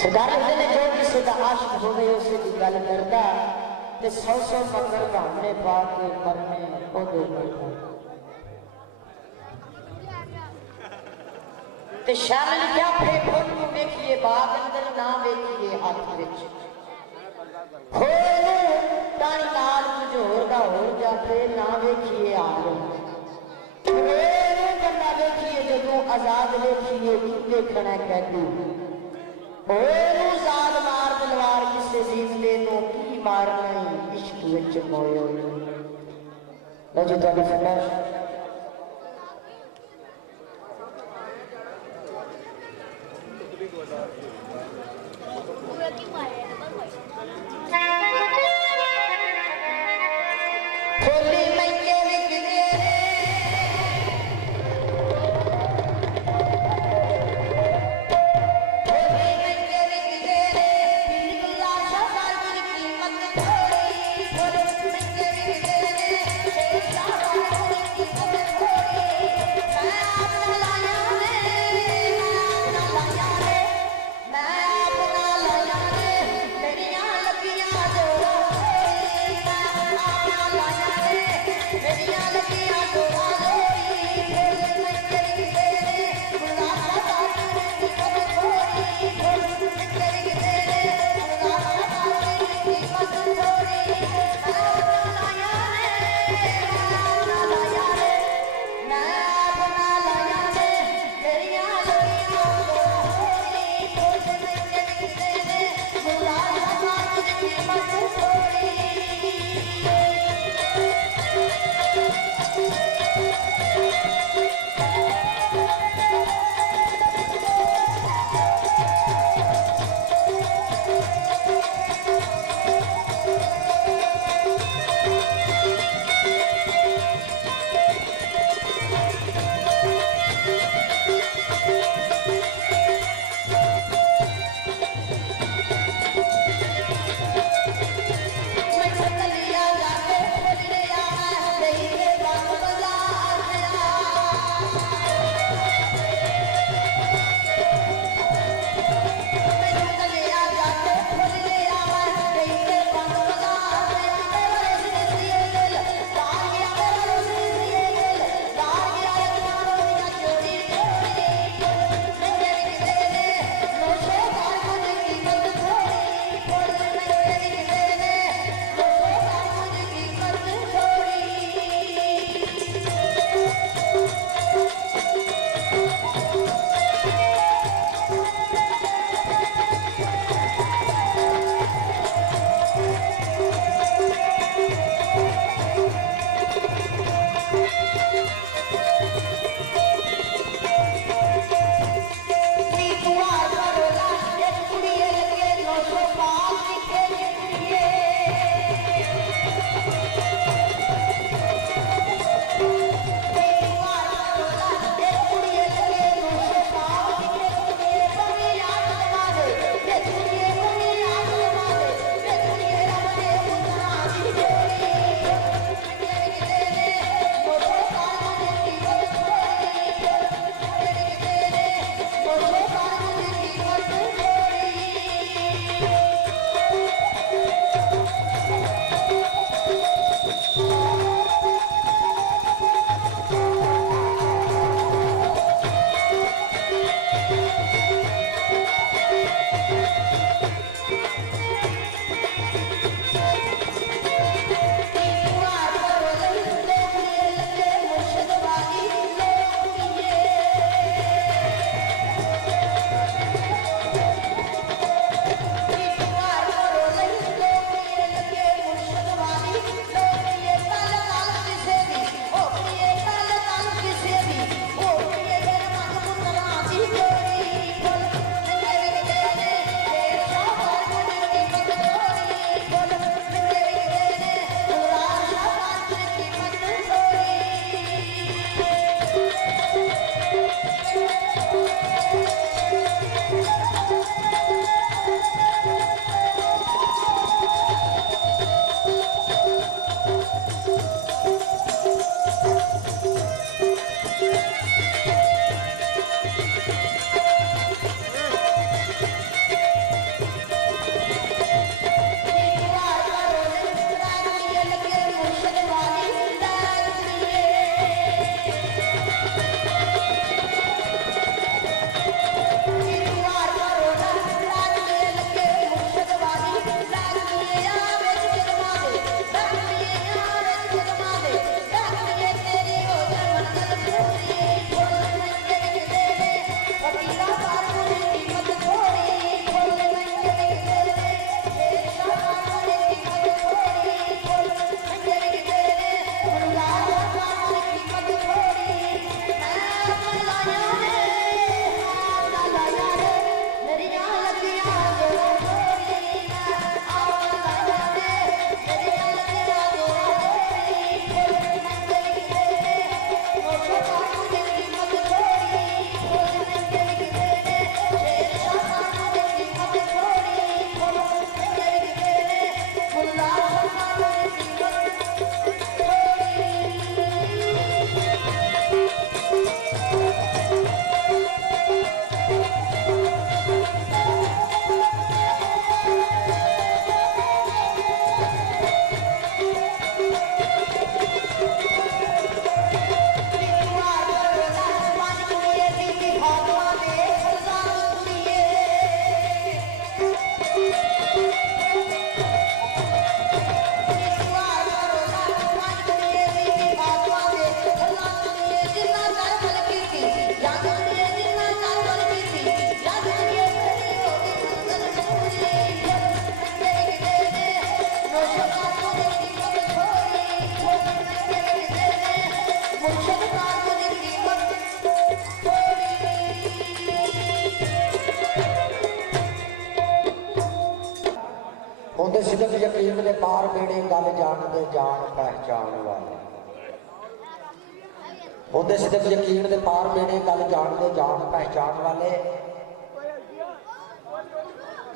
सरदार लिखते ने जो किसी का आशिक हो गए उसे की गल करता ते 100 मगर भावने पा के मरने ओदे बैठा ते शान लिखा फेफड़ को देखिए बाग अंदर ना देखिए हाथ विच होए तानी नाल बुझोर दा हो जाते ना देखिए आग बंदा देखिए जदों आजाद देखिए की देखना कहतू जाद मार तलवार किसे जिंदे नो की मारना इश्क विच मोयो लो जी तो फरमाइश सिदक यकीन दे पार बेड़े गल जानदे जान पहचान वाले होंदे सिदक यकीन दे पार बेड़े गल जानदे जान पहचान वाले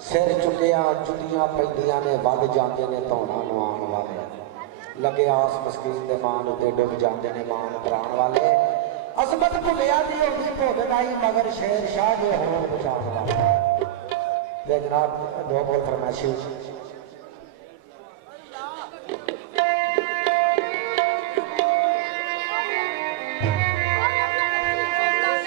सिर चुकिया जुतियां पैंदियां ने वध जांदे ने धौना नवाण वाले लगे आस मस्कीन दे मान उत्ते डुब जांदे ने मान प्राण वाले अजमत भुलिया दी होंदी भुल नहीं मगर शेर शाह जो होर बचाने वाले जनाब दो बोल फरमाइशी